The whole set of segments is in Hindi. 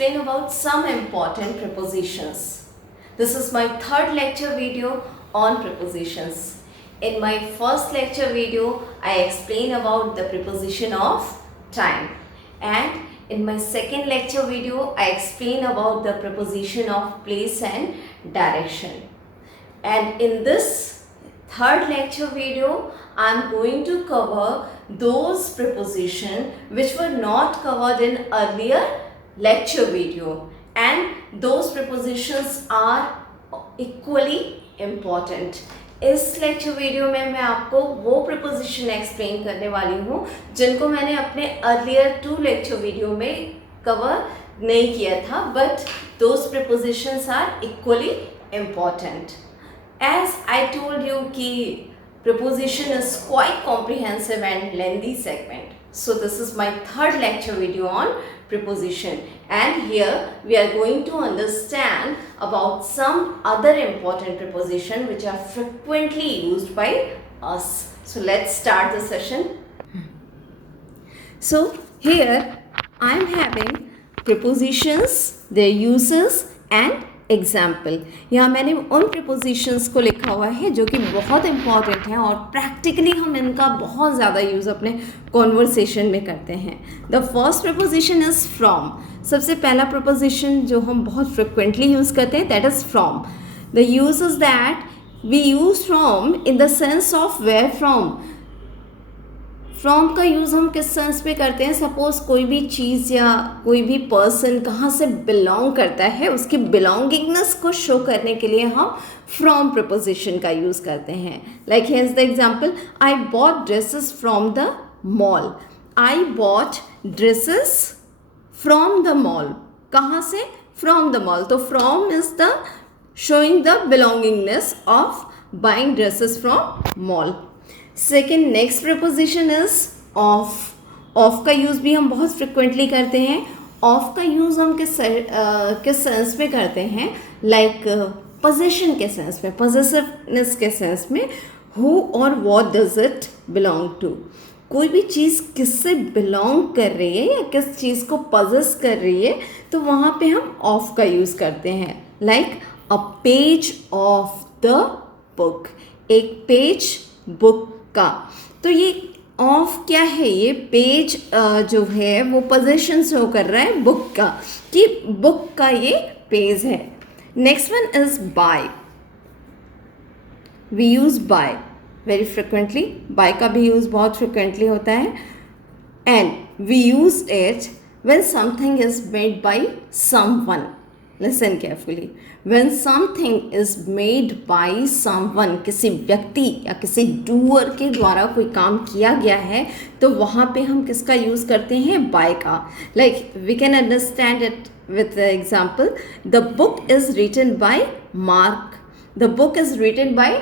explain about some important prepositions. This is my third lecture video on prepositions. In my first lecture video, I explained about the preposition of time, and in my second lecture video, I explained about the preposition of place and direction. And in this third lecture video, I am going to cover those prepositions which were not covered in earlier lecture video, and those prepositions are equally important. इस लेक्चर वीडियो में मैं आपको वो प्रीपोजिशन एक्सप्लेन करने वाली हूँ जिनको मैंने अपने अर्लियर 2 लेक्चर वीडियो में कवर नहीं किया था, but those prepositions are equally important. As I told you कि preposition is quite comprehensive and lengthy segment. So this is my third lecture video on preposition, and here we are going to understand about some other important preposition which are frequently used by us. So let's start the session. So here I am having prepositions, their uses and example. यहाँ मैंने उन प्रीपोजिशंस को लिखा हुआ है जो कि बहुत इंपॉर्टेंट हैं और प्रैक्टिकली हम इनका बहुत ज़्यादा यूज़ अपने कॉन्वर्सेशन में करते हैं. The first preposition is from. सबसे पहला प्रीपोजिशन जो हम बहुत फ्रिक्वेंटली यूज़ करते हैं that is from. The use is that we use from in the sense of where from. From का यूज़ हम किस सेंस में करते हैं? सपोज़ कोई भी चीज़ या कोई भी पर्सन कहाँ से बिलोंग करता है, उसकी बिलोंगिंगनेस को शो करने के लिए हम फ्रॉम प्रीपोजिशन का यूज़ करते हैं. Like here is the example, I bought dresses from the mall. I bought dresses from the mall. कहाँ से? From the mall. तो from is the showing the belongingness of buying dresses from mall. Second next preposition is of. Of का यूज़ भी हम बहुत फ्रिक्वेंटली करते हैं. ऑफ का यूज़ हम किस सेंस में करते हैं? लाइक पोजेशन के सेंस में, पॉजेसिवनेस के सेंस में. हु और what does it belong to. कोई भी चीज़ किससे बिलोंग कर रही है या किस चीज़ को पजेस कर रही है, तो वहाँ पे हम ऑफ का यूज़ करते हैं. Like a page of the book. एक पेज बुक का. तो ये ऑफ क्या है? ये पेज जो है वो पोजीशन शो कर रहा है बुक का, कि बुक का ये पेज है. Next one is by. We use by very frequently. By का भी यूज बहुत फ्रिक्वेंटली होता है. And we use it when something is made by someone. Listen carefully. When something is made by someone, किसी व्यक्ति या किसी डूअर के द्वारा कोई काम किया गया है, तो वहाँ पे हम किसका यूज़ करते हैं? by का. Like we can understand it with the example, the book is written by Mark. The book is written by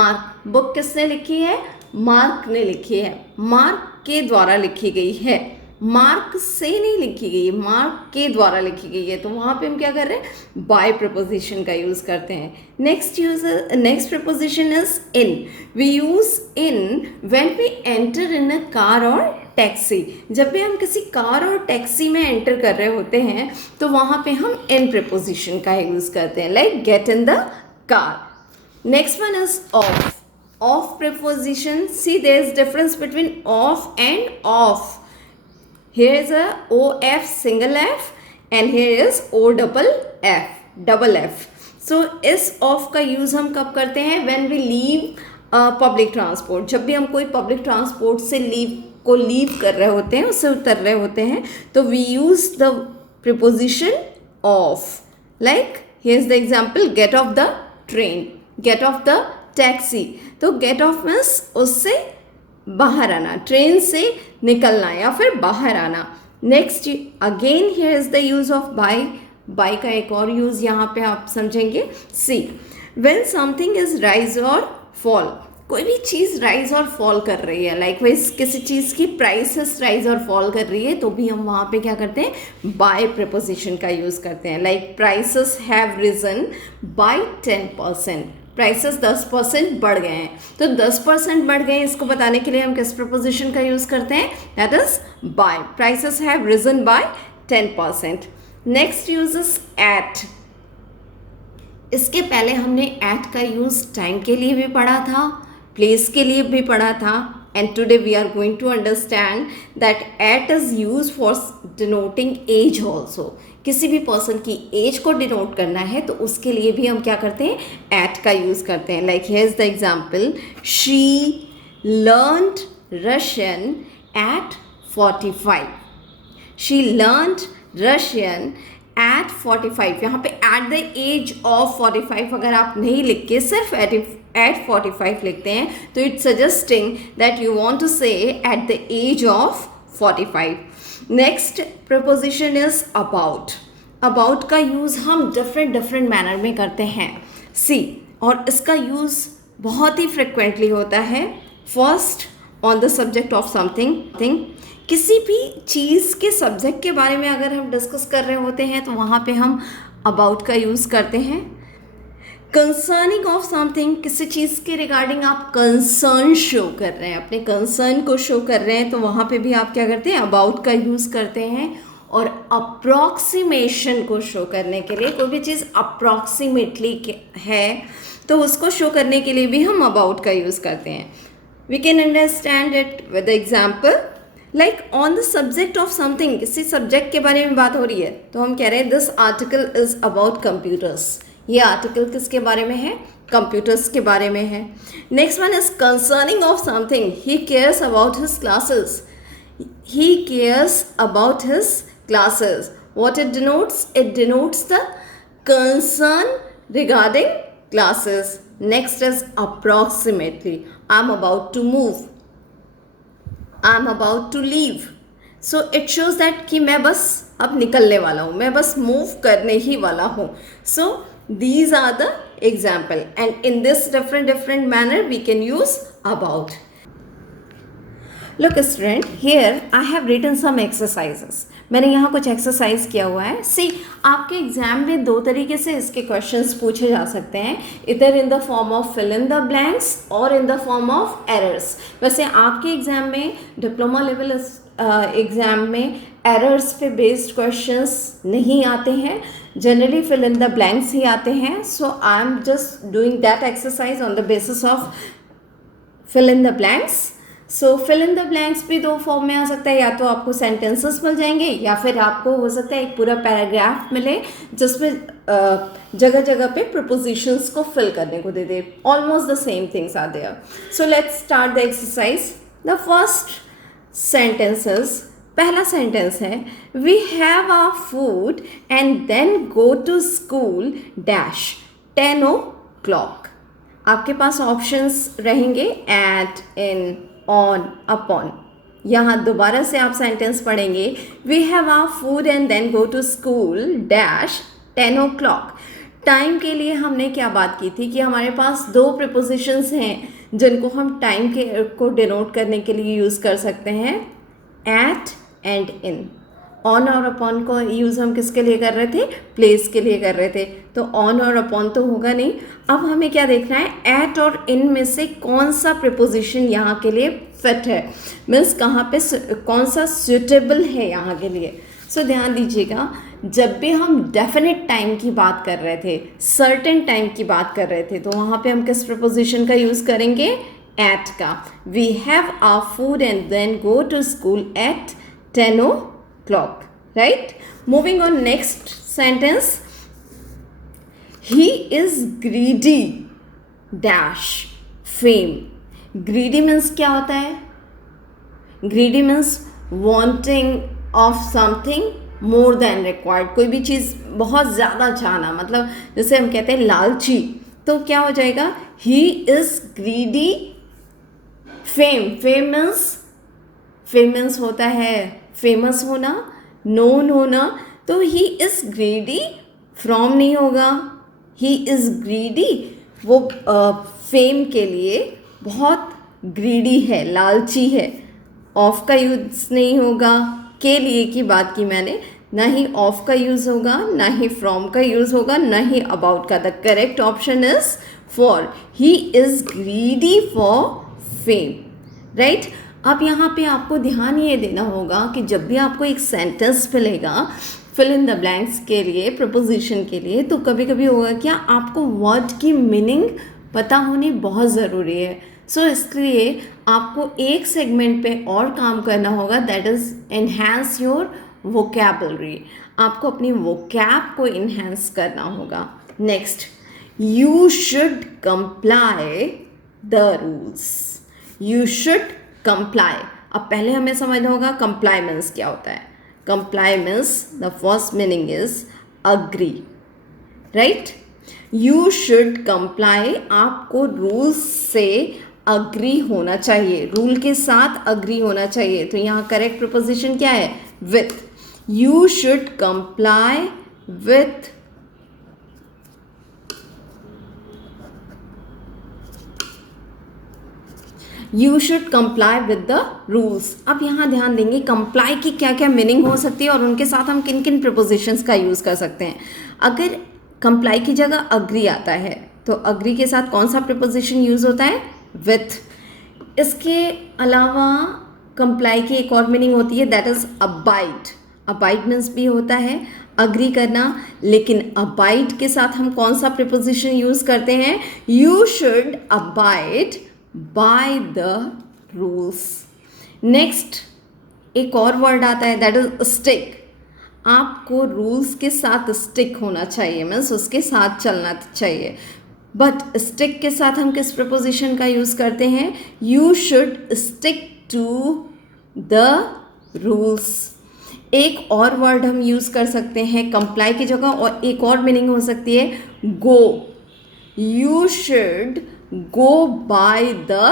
Mark. book किसने लिखी है? मार्क ने लिखी है. मार्क के द्वारा लिखी गई है. मार्क से नहीं लिखी गई है, मार्क के द्वारा लिखी गई है. तो वहाँ पे हम क्या कर रहे हैं? बाय प्रीपोजिशन का यूज़ करते हैं. Next preposition is in. We use in when we enter in a car और टैक्सी. जब भी हम किसी कार और टैक्सी में एंटर कर रहे होते हैं तो वहाँ पे हम इन प्रीपोजिशन का यूज़ करते हैं. Like get in the car. Next one is of. Off preposition, see there is difference between of and off. Here is a OF single F and here is O double F. So इस ऑफ का यूज़ हम कब करते हैं? When we leave public transport. जब भी हम कोई पब्लिक ट्रांसपोर्ट से लीव कर रहे होते हैं, उससे उतर रहे होते हैं, तो we use the preposition of. Like here is the example, get off the train, get off the taxi. तो get off means उससे बाहर आना, ट्रेन से निकलना या फिर बाहर आना. Next again here is the use of by. By का एक और यूज़ यहाँ पे आप समझेंगे. See when something is rise और फॉल. कोई भी चीज़ राइज और फॉल कर रही है, लाइक वाइज किसी चीज़ की प्राइसेस राइज और फॉल कर रही है, तो भी हम वहाँ पे क्या करते हैं? बाय प्रीपोजिशन का यूज़ करते हैं. Like prices have risen by 10%. Prices 10% बढ़ गए हैं, तो 10% बढ़ गए इसको बताने के लिए हम किस प्रपोजिशन का यूज़ करते हैं? That is by. Prices have risen by 10%. Next uses at. इसके पहले हमने एट का यूज़ टाइम के लिए भी पढ़ा था, प्लेस के लिए भी पढ़ा था, and today we are going to understand that at is use for denoting age also. किसी भी पर्सन की एज को डिनोट करना है तो उसके लिए भी हम क्या करते हैं, एट का यूज़ करते हैं। Like here is the example, she learned Russian at 45। She learned Russian at 45। यहाँ पे एट द एज ऑफ 45 अगर आप नहीं लिख के सिर्फ एट 45 लिखते हैं तो it's suggesting that you want to say at the age of 45। Next preposition is about. About का यूज़ हम डिफरेंट मैनर में करते हैं, सी, और इसका यूज़ बहुत ही फ्रिक्वेंटली होता है। First, on the subject of something. किसी भी चीज़ के सब्जेक्ट के बारे में अगर हम डिस्कस कर रहे होते हैं तो वहाँ पे हम अबाउट का यूज़ करते हैं। कंसर्निंग ऑफ समथिंग, किसी चीज़ के रिगार्डिंग आप कंसर्न शो कर रहे हैं, अपने कंसर्न को शो कर रहे हैं, तो वहाँ पे भी आप क्या करते हैं, अबाउट का यूज़ करते हैं। और अप्रॉक्सीमेशन को शो करने के लिए, कोई भी चीज़ अप्रॉक्सीमेटली है तो उसको शो करने के लिए भी हम अबाउट का यूज़ करते हैं। We can understand it with example, like on the subject of something, किसी सब्जेक्ट के बारे में बात हो रही है तो हम कह रहे हैं this article is about computers. ये आर्टिकल किसके बारे में है, कंप्यूटर्स के बारे में है। Next one is concerning of something, he cares about his classes. He cares about his classes. What it denotes? It denotes the concern regarding classes. Next is approximately. I'm about to move. I'm about to leave. So it shows that कि मैं बस अब निकलने वाला हूँ, मैं बस मूव करने ही वाला हूँ. So these are the example, and in this different manner we can use about. Look student, here I have written some exercises. मैंने यहाँ कुछ एक्सरसाइज किया हुआ है. सी, आपके एग्जाम में दो तरीके से इसके क्वेश्चंस पूछे जा सकते हैं, इधर in the form of fill in the blanks और in the form of errors. वैसे आपके एग्जाम में, डिप्लोमा लेवल एग्जाम में एरर्स पे बेस्ड क्वेश्चंस नहीं आते हैं, generally fill in the blanks ही आते हैं. So I am just doing that exercise on the basis of fill in the blanks. So fill in the blanks भी दो फॉर्म में आ सकता है, या तो आपको सेंटेंसेस मिल जाएंगे या फिर आपको हो सकता है एक पूरा पैराग्राफ मिले जिसमें जगह जगह पे प्रपोजिशंस को फिल करने को दे दे. Almost the same things are there. So let's start the exercise. The first sentences, पहला सेंटेंस है we have our food and then go to school dash 10 o'clock. आपके पास ऑप्शंस रहेंगे एट, इन, ऑन, अपॉन. यहाँ दोबारा से आप सेंटेंस पढ़ेंगे we have our food and then go to school dash 10 o'clock. Time के लिए हमने क्या बात की थी कि हमारे पास दो प्रीपोजिशंस हैं जिनको हम टाइम के को डिनोट करने के लिए यूज़ कर सकते हैं, एट एंड इन. ऑन और अपॉन को यूज़ हम किसके लिए कर रहे थे, प्लेस के लिए कर रहे थे. तो ऑन और अपॉन तो होगा नहीं. अब हमें क्या देखना है, एट और इन में से कौन सा प्रीपोजिशन यहाँ के लिए फिट है, मीन्स कहाँ पे कौन सा सुटेबल है यहाँ के लिए. सो ध्यान दीजिएगा, जब भी हम डेफिनेट टाइम की बात कर रहे थे, सर्टेन टाइम की बात कर रहे थे, तो वहाँ पे हम किस प्रीपोजिशन का यूज़ करेंगे, एट का. We have our food and then go to school at 10 o'clock, right? Moving on, next sentence, he is greedy dash fame. Greedy means क्या होता है, greedy means wanting of something more than required. कोई भी चीज़ बहुत ज़्यादा चाहना, मतलब जैसे हम कहते हैं लालची, तो क्या हो जाएगा, he is greedy fame. famous होता है फेमस होना, नोन होना. तो ही इज़ ग्रीडी, फ्रॉम नहीं होगा, ही इज़ ग्रीडी, वो फेम के लिए बहुत ग्रीडी है, लालची है. ऑफ का यूज़ नहीं होगा, के लिए की बात की मैंने, ना ही ऑफ का यूज़ होगा, ना ही फ्रॉम का यूज़ होगा, ना ही अबाउट का. The correct option is for, he is greedy for fame, right. अब यहाँ पे आपको ध्यान ये देना होगा कि जब भी आपको एक सेंटेंस मिलेगा, फिल इन द ब्लैंक्स के लिए, प्रपोजिशन के लिए, तो कभी कभी होगा क्या, आपको वर्ड की मीनिंग पता होनी बहुत ज़रूरी है. सो इसलिए आपको एक सेगमेंट पे और काम करना होगा, that is enhance your vocabulary. आपको अपनी वोकैब को इन्हेंस करना होगा. Next, you should comply the rules. You should comply. अब पहले हमें समझना होगा कंप्लाई मीन्स क्या होता है. Comply means the first meaning is agree, right. You should comply, आपको रूल्स से अग्री होना चाहिए, रूल के साथ अग्री होना चाहिए. तो यहाँ करेक्ट प्रपोजिशन क्या है, with. You should comply with you should comply with the rules. अब यहाँ ध्यान देंगे कंप्लाई की क्या क्या मीनिंग हो सकती है और उनके साथ हम किन किन प्रपोजिशंस का यूज़ कर सकते हैं. अगर कंप्लाई की जगह अग्री आता है तो अग्री के साथ कौन सा प्रपोजिशन यूज़ होता है, विथ. इसके अलावा कंप्लाई की एक और मीनिंग होती है, that is abide. Abide means भी होता है अग्री करना, लेकिन अबाइड के साथ हम कौन सा प्रपोजिशन यूज़ करते हैं, you should abide by the rules. Next एक और वर्ड आता है, दैट इज स्टिक. आपको रूल्स के साथ स्टिक होना चाहिए, मीन्स उसके साथ चलना चाहिए. बट स्टिक के साथ हम किस प्रपोजिशन का यूज़ करते हैं, you should stick to the rules. एक और वर्ड हम यूज़ कर सकते हैं कंप्लाई की जगह, और एक और मीनिंग हो सकती है go. You should go by the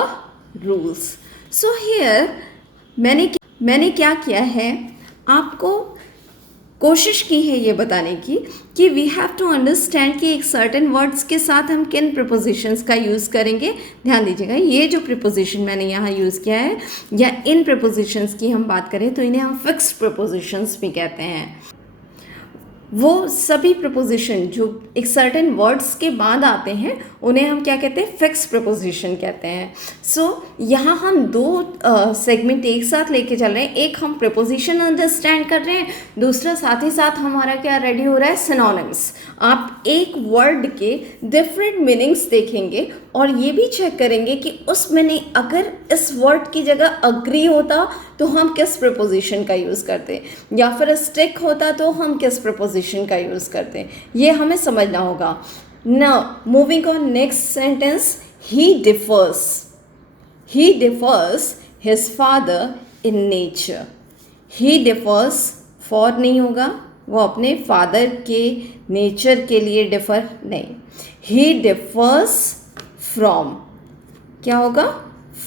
rules. So here मैंने क्या किया है, आपको कोशिश की है ये बताने की कि वी हैव टू अंडरस्टैंड कि एक सर्टेन वर्ड्स के साथ हम किन प्रिपोजिशंस का यूज़ करेंगे. ध्यान दीजिएगा, ये जो प्रिपोजिशन मैंने यहाँ यूज़ किया है, या इन प्रिपोजिशंस की हम बात करें तो इन्हें हम फिक्स्ड प्रिपोजिशंस भी कहते हैं. वो सभी प्रपोजिशन जो एक सर्टेन वर्ड्स के बाद आते हैं उन्हें हम क्या कहते हैं, फिक्स प्रपोजिशन कहते हैं. सो यहाँ हम दो सेगमेंट एक साथ लेके चल रहे हैं. एक हम प्रपोजिशन अंडरस्टैंड कर रहे हैं, दूसरा साथ ही साथ हमारा क्या रेडी हो रहा है, सिनोनिम्स. आप एक वर्ड के डिफरेंट मीनिंग्स देखेंगे और ये भी चेक करेंगे कि उस मीनिंग, अगर इस वर्ड की जगह अग्री होता तो हम किस प्रपोजिशन का यूज़ करते, या फिर स्टिक होता तो हम किस प्रपोजिशन का यूज़ करते हैं. ये हमें समझना होगा. Now moving on next sentence, he differs his father in nature. He differs, for नहीं होगा, वो अपने फादर के नेचर के लिए डिफर नहीं. ही डिफर्स फ्रॉम, क्या होगा,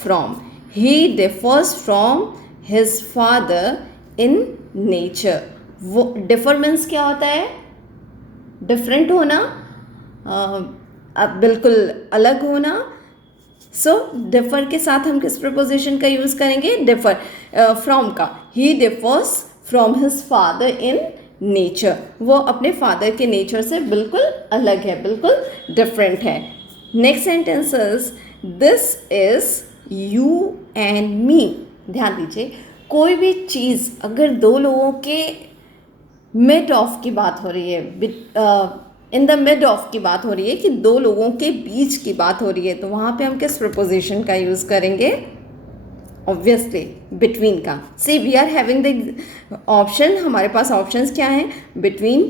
from. He differs from his father in nature. वो डिफर मीन्स क्या होता है, डिफरेंट होना, बिल्कुल अलग होना. सो डिफर के साथ हम किस प्रपोजिशन का यूज़ करेंगे, डिफर. फ्रॉम का, ही differs from his father in nature. वो अपने फादर के नेचर से बिल्कुल अलग है, बिल्कुल डिफरेंट है. Next sentence is, this is you and me. ध्यान दीजिए, कोई भी चीज़ अगर दो लोगों के मिड ऑफ की बात हो रही है, इन द मिड ऑफ की बात हो रही है, कि दो लोगों के बीच की बात हो रही है, तो वहाँ पे हम किस प्रपोजिशन का यूज़ करेंगे, ऑब्वियसली बिटवीन का. See we are having the option, हमारे पास ऑप्शंस क्या हैं, बिटवीन,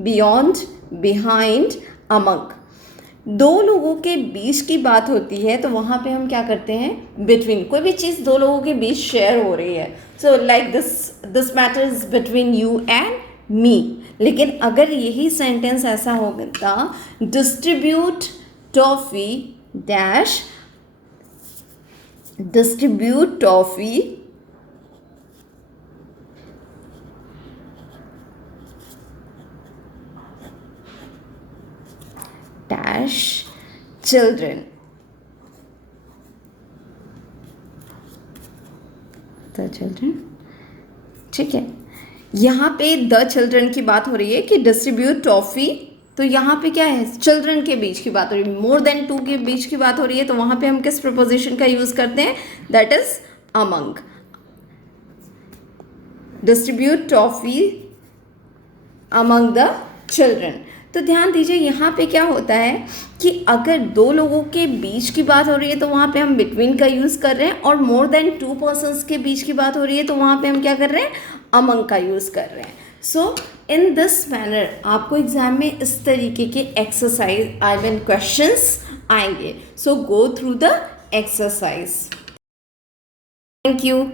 बियॉन्ड, बिहाइंड, अमंग. दो लोगों के बीच की बात होती है तो वहाँ पे हम क्या करते हैं, बिटवीन. कोई भी चीज़ दो लोगों के बीच शेयर हो रही है, so like this matter is between you and me. लेकिन अगर यही सेंटेंस ऐसा होता, distribute toffee dash, distribute toffee dash children. The children, ठीक है. यहाँ पे द चिल्ड्रन की बात हो रही है कि डिस्ट्रीब्यूट टॉफ़ी, तो यहाँ पे क्या है, चिल्ड्रन के बीच की बात हो रही है, मोर देन 2 के बीच की बात हो रही है, तो वहाँ पे हम किस प्रपोजिशन का यूज़ करते हैं, that is among. Distribute toffee among the children. तो ध्यान दीजिए यहाँ पे क्या होता है कि अगर दो लोगों के बीच की बात हो रही है तो वहाँ पे हम बिटवीन का यूज़ कर रहे हैं, और मोर देन 2 पर्सन्स के बीच की बात हो रही है तो वहाँ पे हम क्या कर रहे हैं, अमंग का यूज़ कर रहे हैं. सो इन दिस मैनर आपको एग्जाम में इस तरीके के एक्सरसाइज आई मीन क्वेश्चंस आएंगे. So go through the exercise. Thank you.